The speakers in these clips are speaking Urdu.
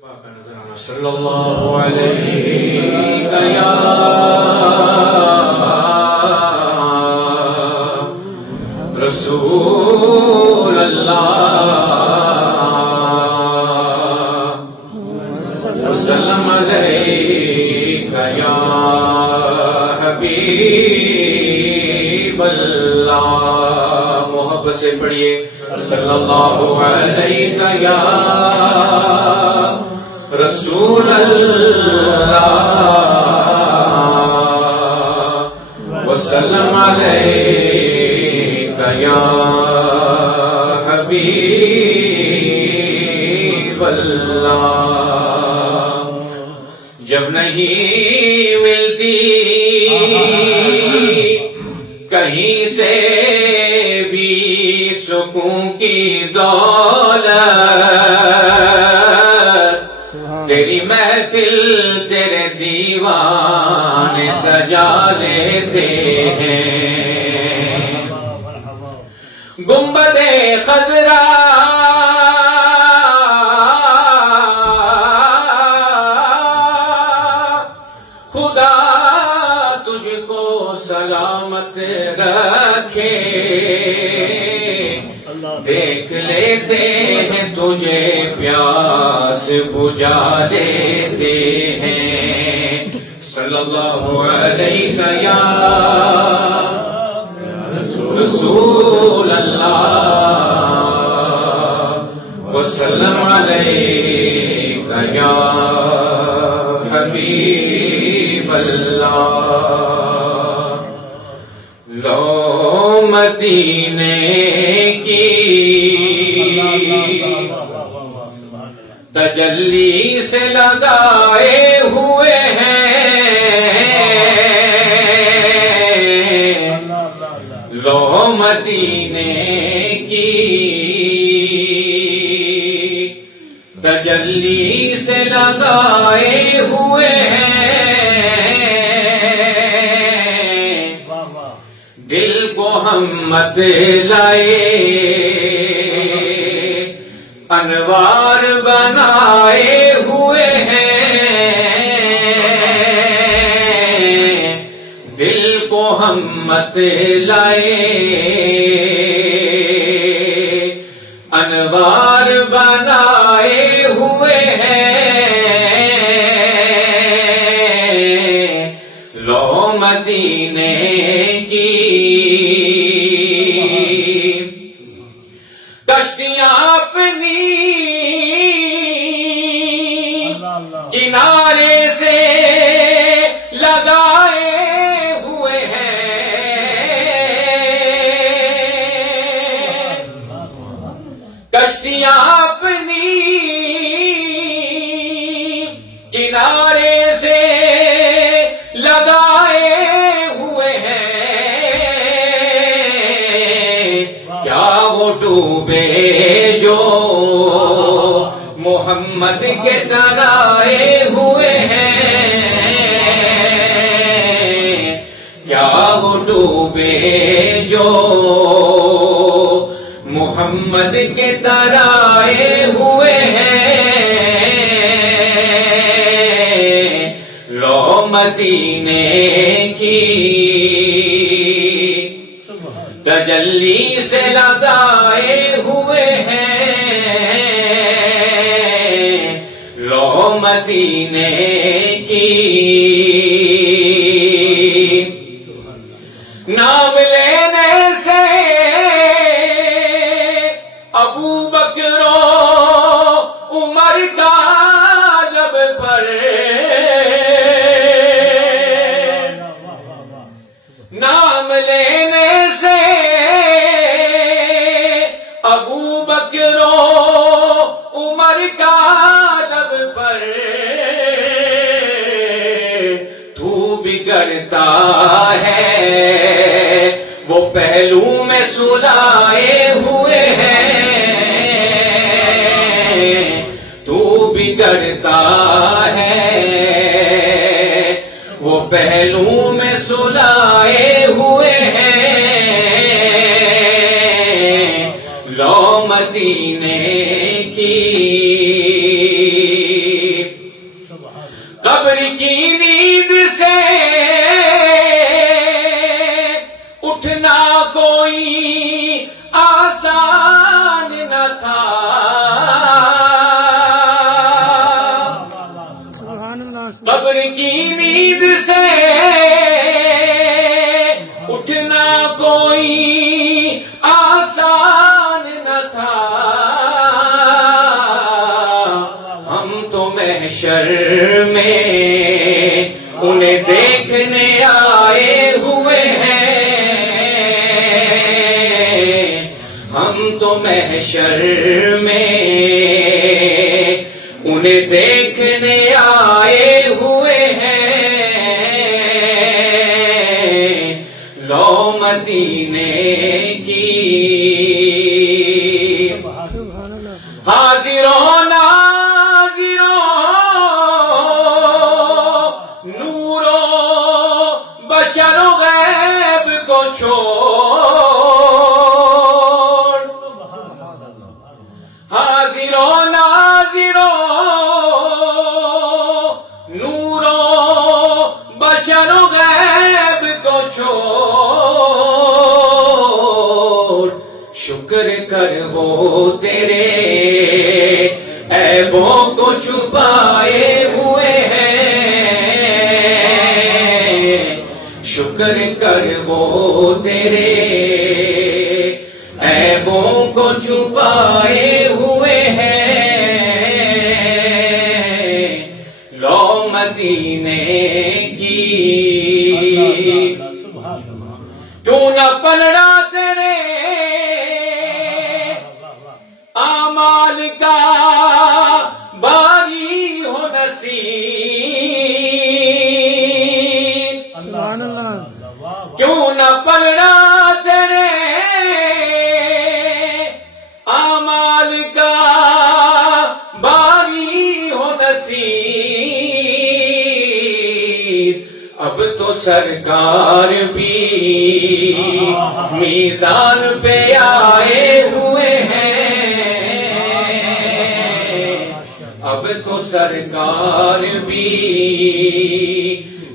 صلی اللہ علیہ یا رسول اللہ وسلم علیہ یا حبیب اللہ. محبت سے پڑھیے صلی اللہ علیہ یا رسول اللہ وسلم علیہ یا حبیب اللہ. جب نہیں ملتی کہیں سے بھی سکون کی دولت، تیری محفل تیرے دیوانے سجا لیتے ہیں. گنبد خضرا خدا تجھ کو سلامت رکھے، دیکھ لیتے ہیں تجھے پیاس بجھا دیتے ہیں. صلی اللہ علیہ یا رسول اللہ وسلم علیہ یا حبیب اللہ. لو مدینے کی تجلی سے لگائے ہوئے ہیں، لو مدینے کی تجلی سے لگائے ہوئے ہیں، دل کو ہم مت لائے انوار بنائے ہوئے ہیں، دل کو ہم مت لائے انوار بنائے ہوئے ہیں. لو مدینے کی کشتیاں اپنی کنارے سے لگائے ہوئے ہیں، کشتیاں اپنی کنارے سے لگائے ہوئے ہیں. کیا وہ ڈوبے جو محمد کے ترائے ہوئے ہیں، کیا وہ ڈوبے جو محمد کے ترائے ہوئے ہیں. لو مدینے کی تجلی سے لگائے ہوئے ہیں، لو مدینے کی. نام لینے سے ابو بکر و عمر کا لب پر، نام لینے سے ابو بکر و عمر کا لب پر تو بگڑتا ہے، وہ پہلو میں سلائے ہوئے ہیں، تو بگڑتا ہے، وہ پہلو میں سلائے ہوئے ہیں. لو مدینے کی قبر کی نیند سے اٹھنا کوئی آسان نہ تھا، قبر کی نیند سے اٹھنا کوئی آسان نہ تھا، ہم تو محشر میں انہیں دیکھنے آئے ہوئے ہیں، ہم تو محشر میں انہیں دیکھنے آئے ہوئے ہیں، لو مدینے کی حاضروں ناظروں نورو بشر و غیب کو چھوڑ، حاضروں ناظروں نورو بشر و غیب کو چھوڑ، شکر کر وہ تیرے عیبوں کو چھپائے ہوئے ہیں، شکر کر وہ تیرے عیبوں کو چھپائے ہوئے ہیں، لو مدینے کی کیوں نہ پلڑا تیرے اعمال کا باری ہو نصیب، کیوں نہ پلڑا تیرے اعمال کا باری ہو نصیب، اب تو سرکار بھی میزان پہ آئے ہوئے ہیں، اب تو سرکار بھی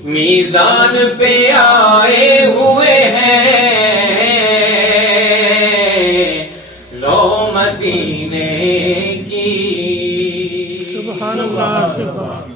میزان پہ آئے ہوئے ہیں، لو مدینے کی سبحان اللہ.